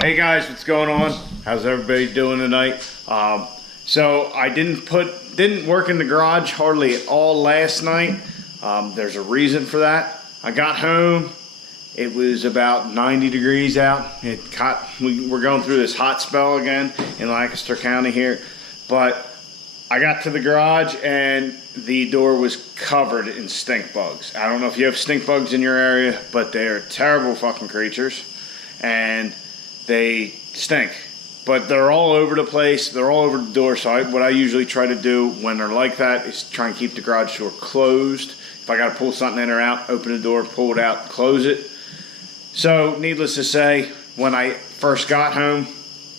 Hey guys, what's going on? How's everybody doing tonight? So I didn't work in the garage hardly at all last night. There's a reason for that. I got home, it was about 90 degrees out. We're going through this hot spell again in Lancaster County here. But I got to the garage and the door was covered in stink bugs. I don't know if you have stink bugs in your area, but they're terrible fucking creatures. And they stink, but they're all over the place. They're all over the door. So what I usually try to do when they're like that is try and keep the garage door closed. If I got to pull something in or out, open the door, pull it out, close it. So needless to say, when I first got home,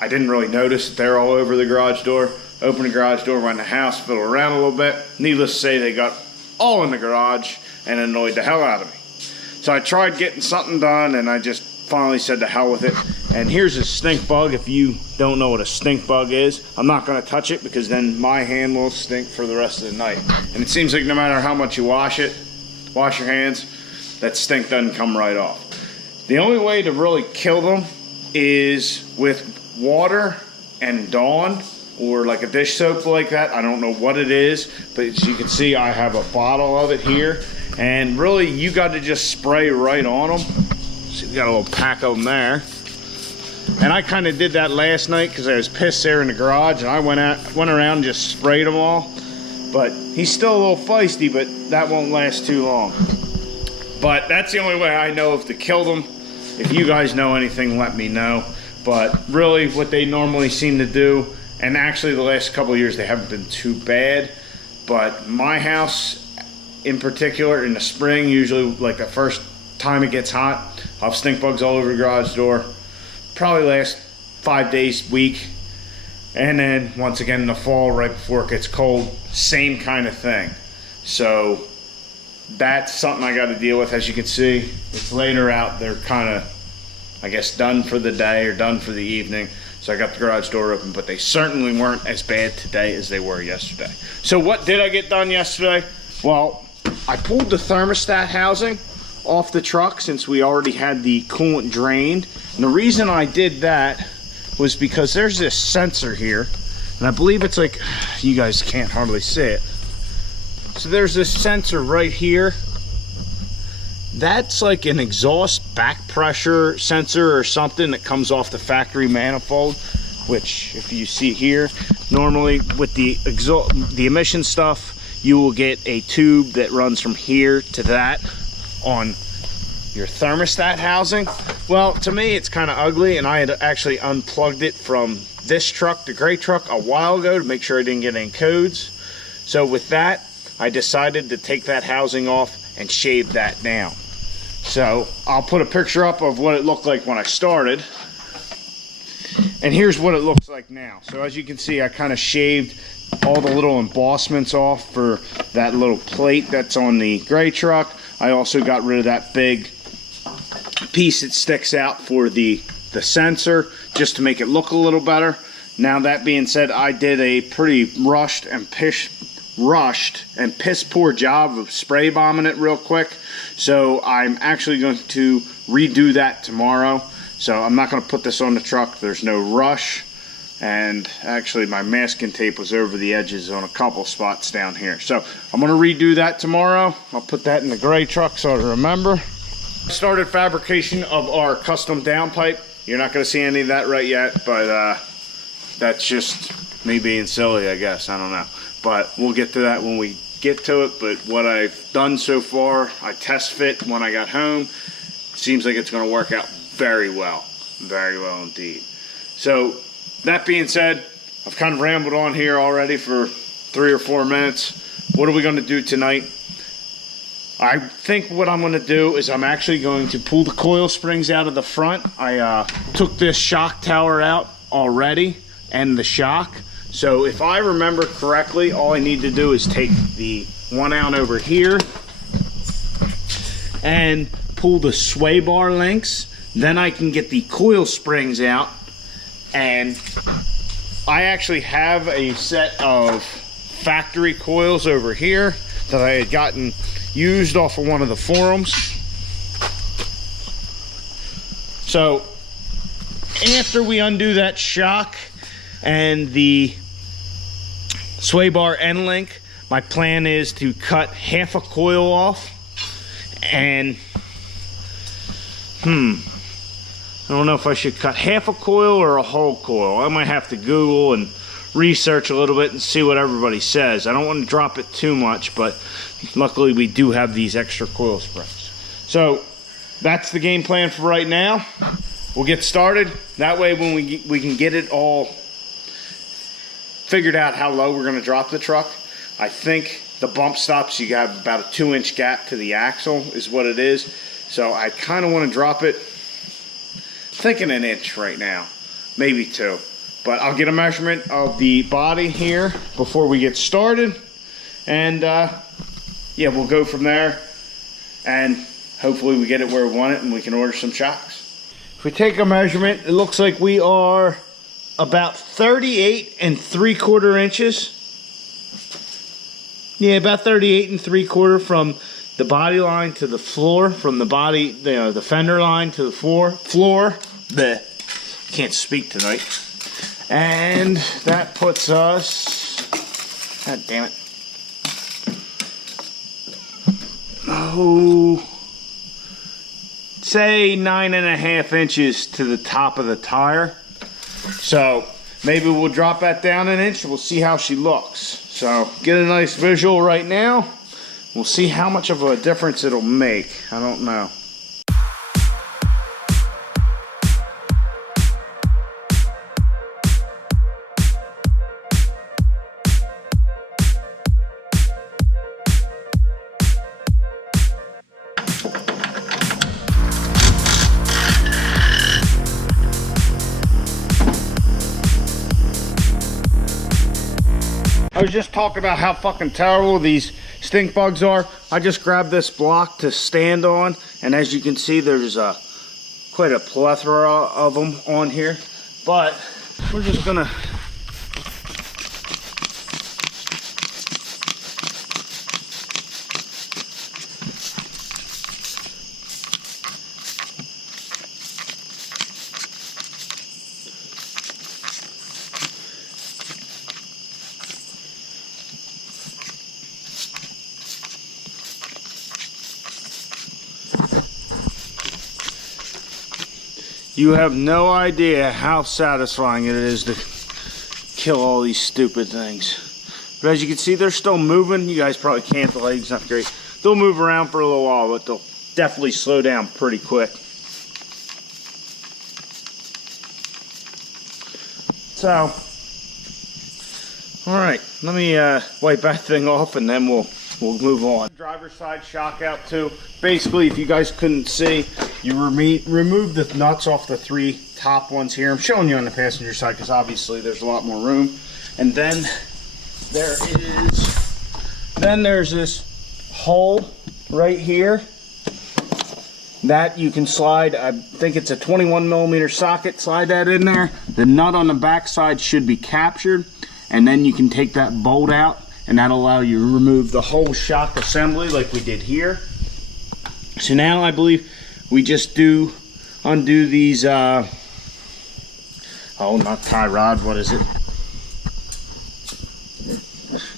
I didn't really notice that they're all over the garage door. Open the garage door, went in the house, fiddle around a little bit. Needless to say, they got all in the garage and annoyed the hell out of me. So I tried getting something done, and I just finally said to hell with it. And here's a stink bug. If you don't know what a stink bug is, I'm not going to touch it because then my hand will stink for the rest of the night. And it seems like no matter how much you wash your hands, that stink doesn't come right off. The only way to really kill them is with water and Dawn or like a dish soap like that. I don't know what it is, but as you can see, I have a bottle of it here. And really, you got to just spray right on them. So we got a little pack of them there. And I kind of did that last night because I was pissed there in the garage, and I went around and just sprayed them all. But he's still a little feisty, but that won't last too long. But that's the only way I know of to kill them. If you guys know anything, let me know. But really, what they normally seem to do, and actually the last couple of years they haven't been too bad, but my house in particular in the spring, usually like the first time it gets hot, I'll have stink bugs all over the garage door. Probably last 5 days, week. And then once again in the fall, right before it gets cold, same kind of thing. So that's something I got to deal with. As you can see, it's later out. They're kind of, I guess, done for the day or done for the evening. So I got the garage door open, but they certainly weren't as bad today as they were yesterday. So what did I get done yesterday? Well, I pulled the thermostat housing off the truck since we already had the coolant drained. And the reason I did that was because there's this sensor here, and I believe it's like, you guys can't hardly see it. So there's this sensor right here. That's like an exhaust back pressure sensor or something that comes off the factory manifold, which if you see here, normally with the emission stuff, you will get a tube that runs from here to that on your thermostat housing. Well, to me it's kind of ugly, and I had actually unplugged it from this truck, the gray truck, a while ago to make sure I didn't get any codes. So with that, I decided to take that housing off and shave that down. So I'll put a picture up of what it looked like when I started, and here's what it looks like now. So as you can see, I kind of shaved all the little embossments off for that little plate that's on the gray truck. I also got rid of that big piece that sticks out for the sensor, just to make it look a little better. Now that being said, I did a pretty rushed and piss poor job of spray bombing it real quick. So I'm actually going to redo that tomorrow. So I'm not going to put this on the truck. There's no rush. And actually my masking tape was over the edges on a couple spots down here. So I'm going to redo that tomorrow. I'll put that in the gray truck so I remember. I started fabrication of our custom downpipe. You're not going to see any of that right yet, but that's just me being silly, I guess. I don't know. But we'll get to that when we get to it. But what I've done so far, I test fit when I got home. Seems like it's going to work out very well. Very well indeed. So that being said, I've kind of rambled on here already for 3 or 4 minutes. What are we going to do tonight? I think what I'm going to do is I'm actually going to pull the coil springs out of the front. I took this shock tower out already and the shock. So if I remember correctly, all I need to do is take the one out over here and pull the sway bar links. Then I can get the coil springs out. And I actually have a set of factory coils over here that I had gotten used off of one of the forums. So after we undo that shock and the sway bar end link, my plan is to cut half a coil off. And I don't know if I should cut half a coil or a whole coil. I might have to Google and research a little bit and see what everybody says. I don't want to drop it too much, but luckily we do have these extra coil springs. So that's the game plan for right now. We'll get started. That way when we can get it all figured out how low we're going to drop the truck. I think the bump stops, you have about a 2-inch gap to the axle is what it is. So I kind of want to drop it, thinking 1 inch right now, maybe 2. But I'll get a measurement of the body here before we get started. And yeah, we'll go from there. And hopefully we get it where we want it and we can order some shocks. If we take a measurement, it looks like we are about 38 3/4 inches. Yeah, about 38 3/4 from the body line to the floor, from the body, the fender line to the floor. Can't speak tonight. And that puts us, god damn it. Oh, say 9.5 inches to the top of the tire. So maybe we'll drop that down 1 inch and we'll see how she looks. So get a nice visual right now. We'll see how much of a difference it'll make. I don't know. I was just talking about how fucking terrible these stink bugs are. I just grabbed this block to stand on, and as you can see, there's quite a plethora of them on here. But we're just gonna You have no idea how satisfying it is to kill all these stupid things. But as you can see, they're still moving. You guys probably can't, the lighting's not great. They'll move around for a little while, but they'll definitely slow down pretty quick. So, all right, let me wipe that thing off and then we'll move on. Driver's side shock out too. Basically, if you guys couldn't see, you remove the nuts off the 3 top ones here. I'm showing you on the passenger side because obviously there's a lot more room. And then there's this hole right here that you can slide. I think it's a 21mm socket. Slide that in there. The nut on the back side should be captured, and then you can take that bolt out, and that'll allow you to remove the whole shock assembly like we did here. So now I believe we just undo these, oh, not tie rod, what is it?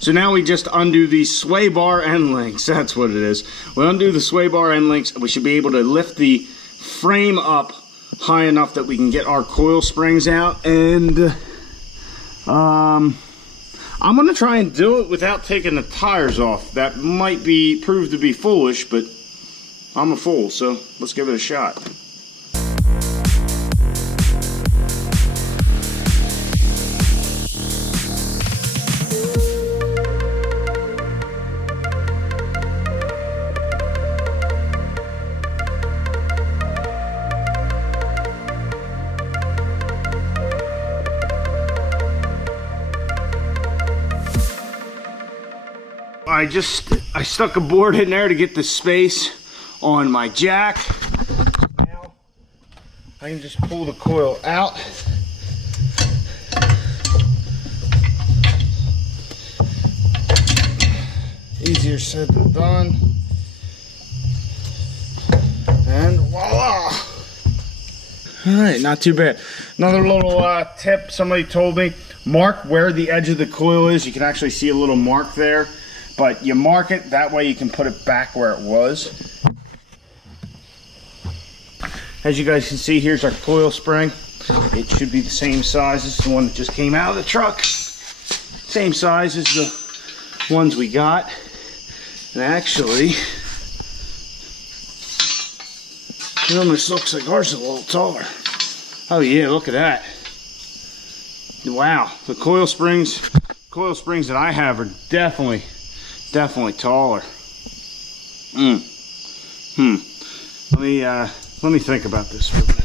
So now we just undo these sway bar end links, that's what it is. We undo the sway bar end links, we should be able to lift the frame up high enough that we can get our coil springs out, and I'm gonna try and do it without taking the tires off. That might prove to be foolish, but I'm a fool, so let's give it a shot. I stuck a board in there to get the space on my jack. Now I can just pull the coil out. Easier said than done. And voila! All right, not too bad. Another little tip somebody told me, mark where the edge of the coil is. You can actually see a little mark there, but you mark it, that way you can put it back where it was. As you guys can see, here's our coil spring. It should be the same size as the one that just came out of the truck. Same size as the ones we got. And actually, it almost looks like ours is a little taller. Oh yeah, look at that. Wow, the coil springs that I have are definitely taller. Let me think about this for a minute.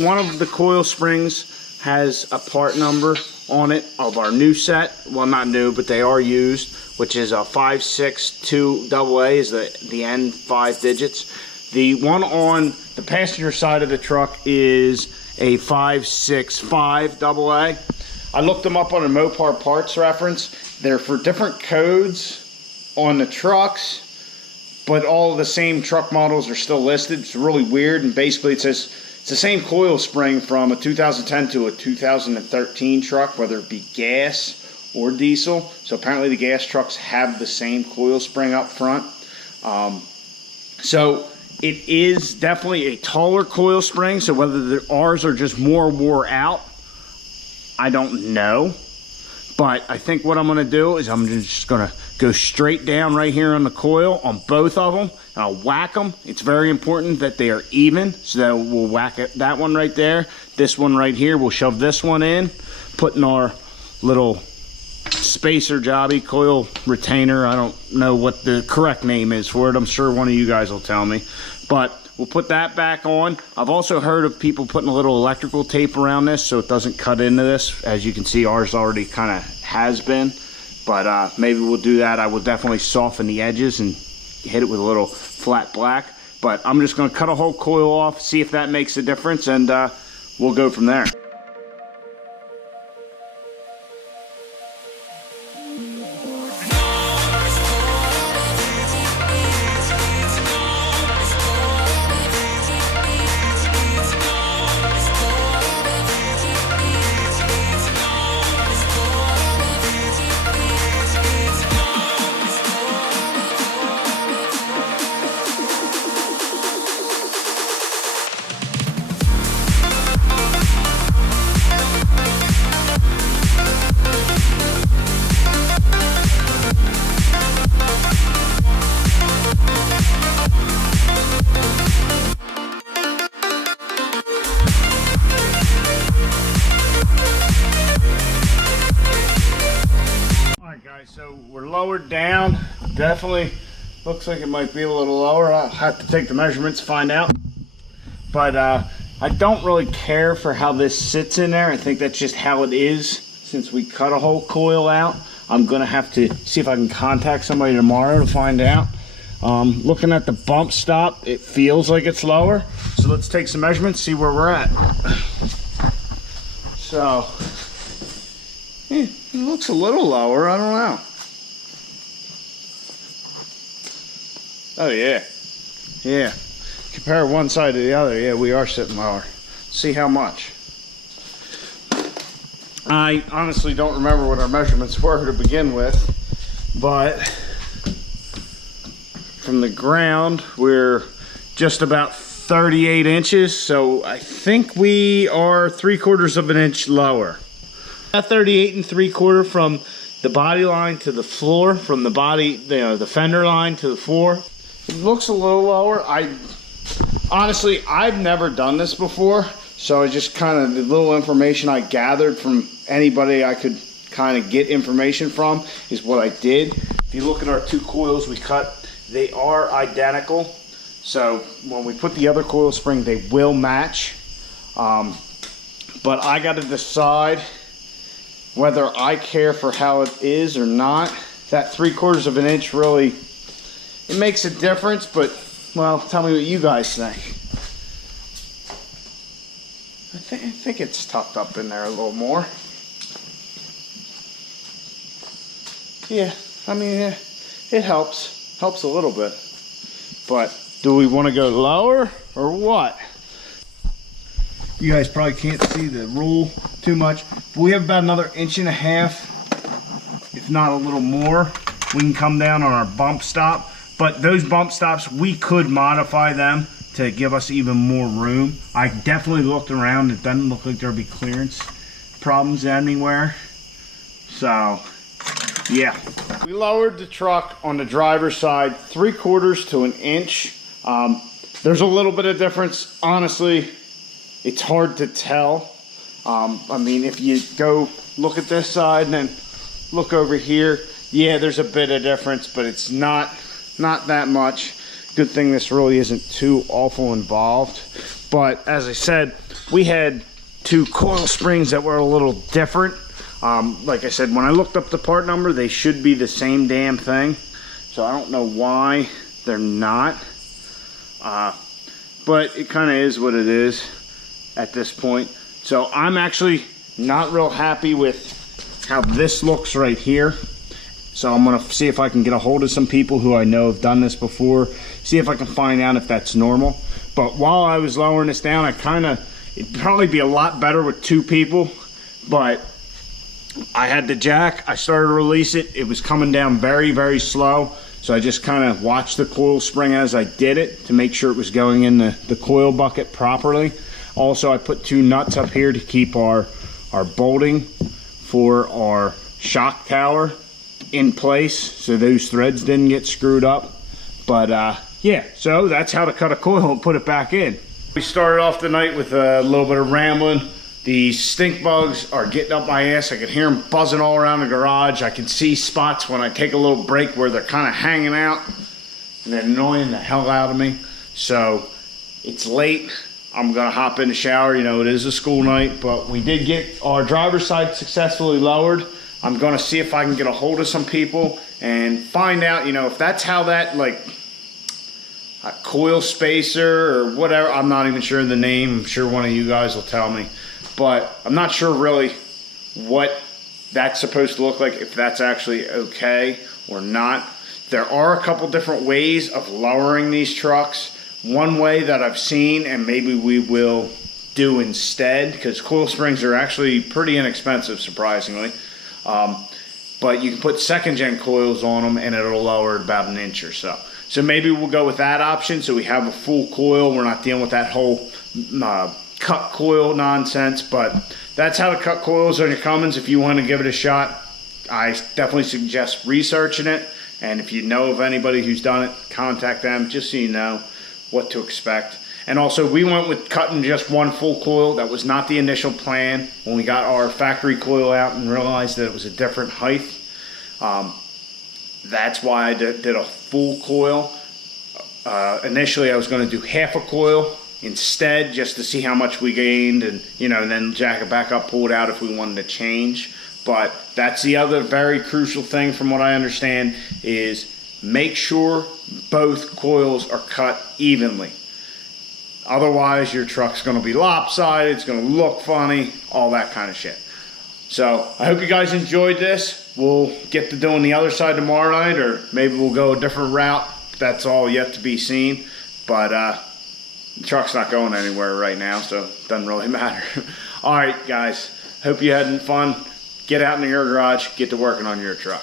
One of the coil springs has a part number on it of our new set. Well, not new, but they are used, which is a 562AA is the end 5 digits. The one on the passenger side of the truck is a 565AA. I looked them up on a Mopar parts reference. They're for different codes on the trucks, but all of the same truck models are still listed. It's really weird, and basically it says it's the same coil spring from a 2010 to a 2013 truck, whether it be gas or diesel. So apparently the gas trucks have the same coil spring up front. So it is definitely a taller coil spring, so whether ours are just more wore out, I don't know. But I think what I'm going to do is I'm just going to go straight down right here on the coil on both of them, and I'll whack them. It's very important that they are even, so that we'll whack it, that one right there. This one right here, we'll shove this one in, put in our little spacer jobby coil retainer. I don't know what the correct name is for it. I'm sure one of you guys will tell me, but we'll put that back on. I've also heard of people putting a little electrical tape around this so it doesn't cut into this. As you can see, ours already kind of has been, but maybe we'll do that. I will definitely soften the edges and hit it with a little flat black, but I'm just going to cut a whole coil off, see if that makes a difference, and we'll go from there. So we're lowered down. Definitely looks like it might be a little lower. I'll have to take the measurements to find out. But I don't really care for how this sits in there. I think that's just how it is since we cut a whole coil out. I'm going to have to see if I can contact somebody tomorrow to find out. Looking at the bump stop, it feels like it's lower. So let's take some measurements, see where we're at. So, it looks a little lower, I don't know. Oh yeah, yeah. Compare one side to the other, yeah, we are sitting lower. See how much. I honestly don't remember what our measurements were to begin with, but from the ground, we're just about 38 inches, so I think we are 3/4 of an inch lower. At 38 3/4 from the body line to the floor, from the body, the fender line to the floor. It looks a little lower. Honestly, I've never done this before, so I just kind of, the little information I gathered from anybody I could kind of get information from is what I did. If you look at our two coils we cut, they are identical. So when we put the other coil spring, they will match. But I got to decide whether I care for how it is or not. That 3/4 of an inch really, it makes a difference, but, well, tell me what you guys think. I think it's tucked up in there a little more. Yeah, I mean, it helps a little bit. But do we want to go lower or what? You guys probably can't see the rule too much, but we have about another 1.5 inches, if not a little more. We can come down on our bump stop, but those bump stops, we could modify them to give us even more room. I definitely looked around. It doesn't look like there'll be clearance problems anywhere. So, yeah. We lowered the truck on the driver's side 3/4 to 1 inch. There's a little bit of difference. Honestly, it's hard to tell. I mean, if you go look at this side and then look over here, yeah, there's a bit of difference, but it's not that much. Good thing this really isn't too awful involved. But as I said, we had 2 coil springs that were a little different. Like I said, when I looked up the part number, they should be the same damn thing. So I don't know why they're not. But it kind of is what it is at this point. So I'm actually not real happy with how this looks right here. So I'm gonna see if I can get a hold of some people who I know have done this before, see if I can find out if that's normal. But while I was lowering this down, it'd probably be a lot better with 2 people, but I had the jack, I started to release it, it was coming down very, very slow. So I just kind of watched the coil spring as I did it to make sure it was going in the coil bucket properly. Also, I put 2 nuts up here to keep our bolting for our shock tower in place so those threads didn't get screwed up. But yeah, so that's how to cut a coil and put it back in. We started off the night with a little bit of rambling. The stink bugs are getting up my ass. I can hear them buzzing all around the garage. I can see spots when I take a little break where they're kind of hanging out and they're annoying the hell out of me. So it's late. I'm gonna hop in the shower. You know, it is a school night, but we did get our driver's side successfully lowered. I'm gonna see if I can get a hold of some people and find out, you know, if that's how that, like, a coil spacer or whatever, I'm not even sure the name. I'm sure one of you guys will tell me. But I'm not sure really what that's supposed to look like, if that's actually okay or not. There are a couple different ways of lowering these trucks. One way that I've seen, and maybe we will do instead, because coil springs are actually pretty inexpensive, surprisingly. But you can put 2nd gen coils on them and it'll lower it about 1 inch or so. So maybe we'll go with that option so we have a full coil. We're not dealing with that whole cut coil nonsense, but that's how to cut coils on your Cummins. If you want to give it a shot, I definitely suggest researching it. And if you know of anybody who's done it, contact them just so you know what to expect. And also, we went with cutting just 1 full coil. That was not the initial plan when we got our factory coil out and realized that it was a different height. That's why I did a full coil. Initially, I was going to do half a coil instead, just to see how much we gained, and you know, and then jack it back up, pull it out if we wanted to change. But that's the other very crucial thing, from what I understand, is make sure both coils are cut evenly. Otherwise, your truck's going to be lopsided, it's going to look funny, all that kind of shit. So I hope you guys enjoyed this. We'll get to doing the other side tomorrow night, or maybe we'll go a different route. That's all yet to be seen. But the truck's not going anywhere right now, so it doesn't really matter. All right, guys. Hope you had fun. Get out in your garage. Get to working on your truck.